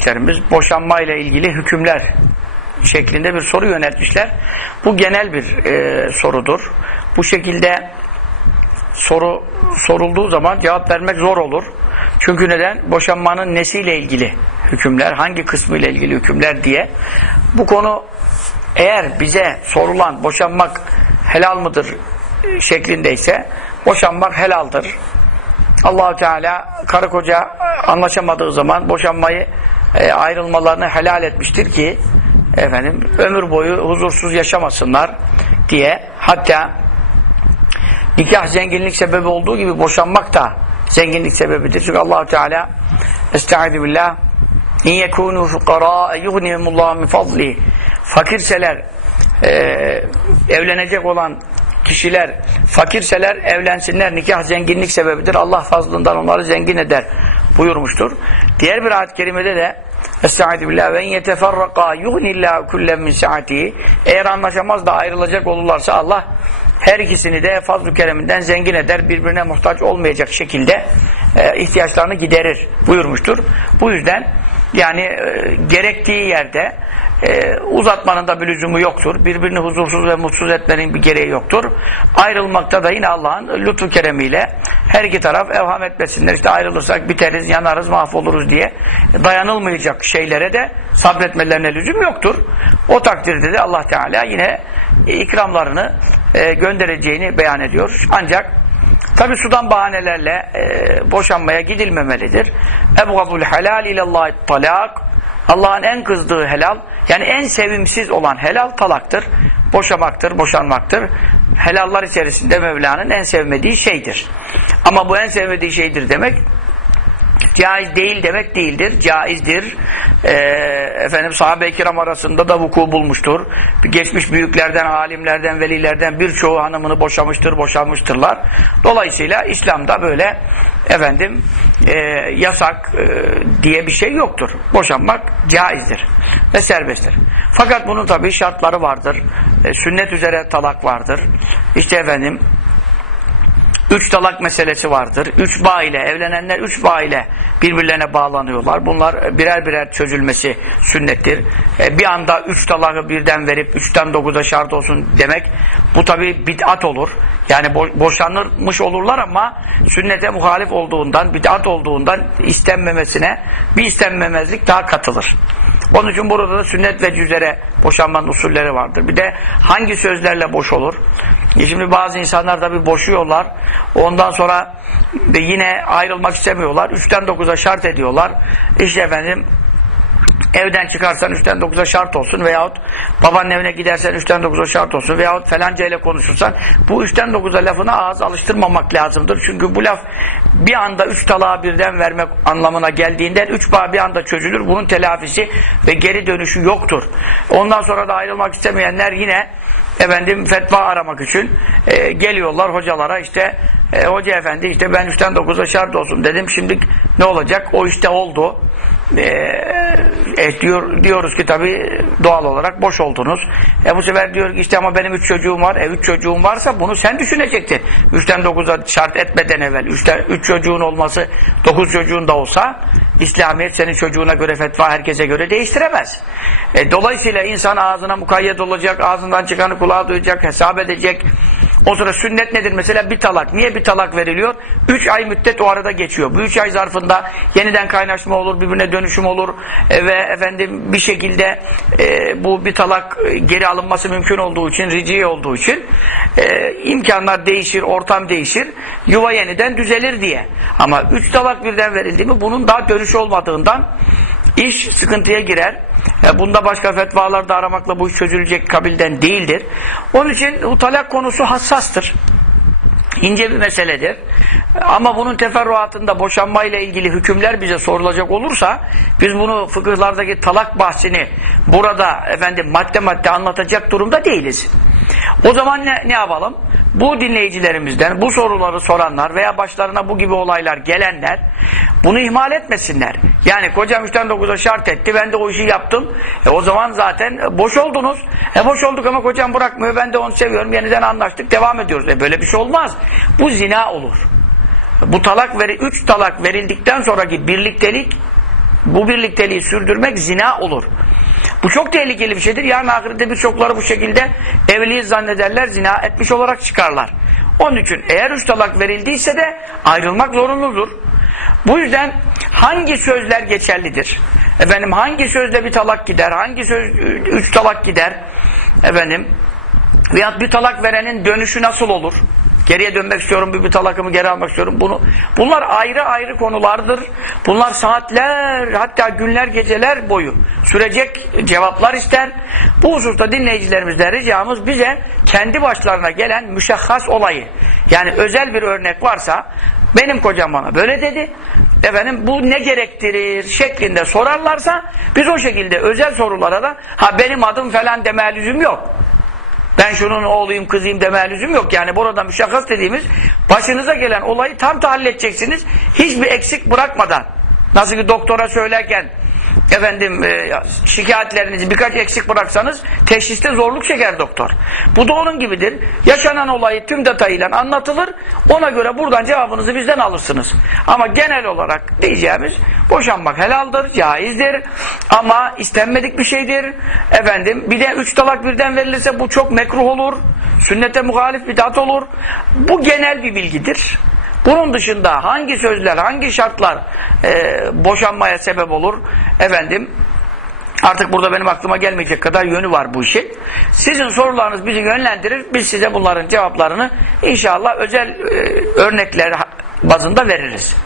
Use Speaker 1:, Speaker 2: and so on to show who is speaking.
Speaker 1: kardeşlerimiz boşanma ile ilgili hükümler şeklinde bir soru yöneltmişler. Bu genel bir e, sorudur. Bu şekilde soru sorulduğu zaman cevap vermek zor olur. Çünkü neden? Boşanmanın nesiyle ilgili hükümler, hangi kısmı ile ilgili hükümler diye. Bu konu eğer bize sorulan boşanmak helal mıdır şeklindeyse boşanmak helaldir. Allahu Teala karı koca anlaşamadığı zaman boşanmayı e, ayrılmalarını helal etmiştir ki efendim ömür boyu huzursuz yaşamasınlar diye hatta nikah zenginlik sebebi olduğu gibi boşanmak da zenginlik sebebidir. Çünkü Allahu Teala Estaizu billah İn yekûnû fukara yuhnihimullahu min fadli Fakirseler e, evlenecek olan kişiler fakirseler evlensinler. Nikah zenginlik sebebidir. Allah fazlından onları zengin eder buyurmuştur. Diğer bir ayet-i kerimede de Estaizu billah ve yeteferraka yuhnillahu kullen min saatihi Eğer anlaşamaz da ayrılacak olurlarsa Allah her ikisini de fazl-ı kereminden zengin eder. Birbirine muhtaç olmayacak şekilde e, ihtiyaçlarını giderir buyurmuştur. Bu yüzden yani e, gerektiği yerde e, uzatmanın da bir lüzumu yoktur. Birbirini huzursuz ve mutsuz etmenin bir gereği yoktur. Ayrılmakta da yine Allah'ın lütfu keremiyle her iki taraf evham etmesinler. İşte ayrılırsak biteriz, yanarız, mahvoluruz diye dayanılmayacak şeylere de sabretmelerine lüzum yoktur. O takdirde de Allah Teala yine ikramlarını e, göndereceğini beyan ediyor. Ancak Tabi sudan bahanelerle e, boşanmaya gidilmemelidir. Ebgabul helal ilallahi talak Allah'ın en kızdığı helal yani en sevimsiz olan helal talaktır. Boşamaktır, boşanmaktır. Helallar içerisinde Mevla'nın en sevmediği şeydir. Ama bu en sevmediği şeydir demek caiz değil demek değildir. Caizdir. Ee, efendim sahabe-i kiram arasında da vuku bulmuştur. Geçmiş büyüklerden, alimlerden, velilerden birçoğu hanımını boşamıştır, boşanmıştırlar. Dolayısıyla İslam'da böyle efendim e, yasak e, diye bir şey yoktur. Boşanmak caizdir ve serbesttir. Fakat bunun tabii şartları vardır. E, sünnet üzere talak vardır. İşte efendim Üç talak meselesi vardır. Üç bağ ile, evlenenler üç bağ ile birbirlerine bağlanıyorlar. Bunlar birer birer çözülmesi sünnettir. E, bir anda üç talakı birden verip üçten dokuza şart olsun demek bu tabi bid'at olur. Yani bo boşanırmış olurlar ama sünnete muhalif olduğundan, bid'at olduğundan istenmemesine bir istenmemezlik daha katılır. Onun için burada da sünnet ve cüzere boşanmanın usulleri vardır. Bir de hangi sözlerle boş olur? E şimdi bazı insanlar tabi boşuyorlar. Ondan sonra yine ayrılmak istemiyorlar. Üçten dokuza şart ediyorlar. İşte efendim evden çıkarsan üçten 9'a şart olsun veyahut babanın evine gidersen üçten 9'a şart olsun veyahut falanca ile konuşursan bu üçten 9'a lafına ağız alıştırmamak lazımdır. Çünkü bu laf bir anda üç talağı birden vermek anlamına geldiğinden üç bağ bir anda çözülür. Bunun telafisi ve geri dönüşü yoktur. Ondan sonra da ayrılmak istemeyenler yine efendim fetva aramak için e, geliyorlar hocalara işte e, hoca efendi işte ben 3'ten 9'a şart olsun. Dedim şimdi ne olacak? O işte oldu. E, e, diyor, diyoruz ki tabi doğal olarak boş oldunuz. E bu sefer diyor ki işte ama benim 3 çocuğum var. E 3 çocuğum varsa bunu sen düşünecektin. 3'ten 9'a şart etmeden evvel 3'ten 3 çocuğun olması 9 çocuğun da olsa İslamiyet senin çocuğuna göre fetva herkese göre değiştiremez. E, dolayısıyla insan ağzına mukayyet olacak ağzından çıkanı kulağa duyacak hesap edecek o sıra sünnet nedir? Mesela bir talak. Niye bir talak veriliyor? Üç ay müddet o arada geçiyor. Bu üç ay zarfında yeniden kaynaşma olur, birbirine dönüşüm olur e, ve efendim bir şekilde e, bu bir talak e, geri alınması mümkün olduğu için, rici olduğu için e, imkanlar değişir, ortam değişir, yuva yeniden düzelir diye. Ama üç talak birden verildi mi bunun daha dönüş olmadığından iş sıkıntıya girer. E, bunda başka fetvalar da aramakla bu iş çözülecek kabilden değildir. Onun için bu talak konusu hassastır. İnce bir meseledir. Ama bunun teferruatında boşanma ile ilgili hükümler bize sorulacak olursa biz bunu fıkıhlardaki talak bahsini burada efendim madde madde anlatacak durumda değiliz. O zaman ne, ne yapalım? Bu dinleyicilerimizden bu soruları soranlar veya başlarına bu gibi olaylar gelenler bunu ihmal etmesinler. Yani kocam 3'ten 9'a şart etti ben de o işi yaptım. E o zaman zaten boş oldunuz. E boş olduk ama kocam bırakmıyor ben de onu seviyorum yeniden anlaştık devam ediyoruz. E böyle bir şey olmaz. Bu zina olur. Bu talak veri, üç talak verildikten sonraki birliktelik bu birlikteliği sürdürmek zina olur. Bu çok tehlikeli bir şeydir. Yarın ahirette birçokları bu şekilde evliliği zannederler, zina etmiş olarak çıkarlar. Onun için eğer üç talak verildiyse de ayrılmak zorunludur. Bu yüzden hangi sözler geçerlidir? Efendim hangi sözle bir talak gider? Hangi söz üç talak gider? Efendim veyahut bir talak verenin dönüşü nasıl olur? Geriye dönmek istiyorum, bir, bir talakımı geri almak istiyorum. Bunu, bunlar ayrı ayrı konulardır. Bunlar saatler, hatta günler, geceler boyu sürecek cevaplar ister. Bu hususta dinleyicilerimizden ricamız bize kendi başlarına gelen müşahhas olayı, yani özel bir örnek varsa, benim kocam bana böyle dedi, efendim bu ne gerektirir şeklinde sorarlarsa, biz o şekilde özel sorulara da, ha benim adım falan deme lüzum yok. Ben şunun oğluyum, kızıyım deme lüzum yok. Yani burada müşahhas dediğimiz başınıza gelen olayı tam tahlil edeceksiniz. Hiçbir eksik bırakmadan. Nasıl ki doktora söylerken efendim e, şikayetlerinizi birkaç eksik bıraksanız teşhiste zorluk çeker doktor. Bu da onun gibidir. Yaşanan olayı tüm detayıyla anlatılır. Ona göre buradan cevabınızı bizden alırsınız. Ama genel olarak diyeceğimiz boşanmak helaldir, caizdir. Ama istenmedik bir şeydir. Efendim bir de üç talak birden verilirse bu çok mekruh olur. Sünnete muhalif bidat olur. Bu genel bir bilgidir. Bunun dışında hangi sözler, hangi şartlar e, boşanmaya sebep olur? Efendim, artık burada benim aklıma gelmeyecek kadar yönü var bu işin. Sizin sorularınız bizi yönlendirir. Biz size bunların cevaplarını inşallah özel e, örnekler bazında veririz.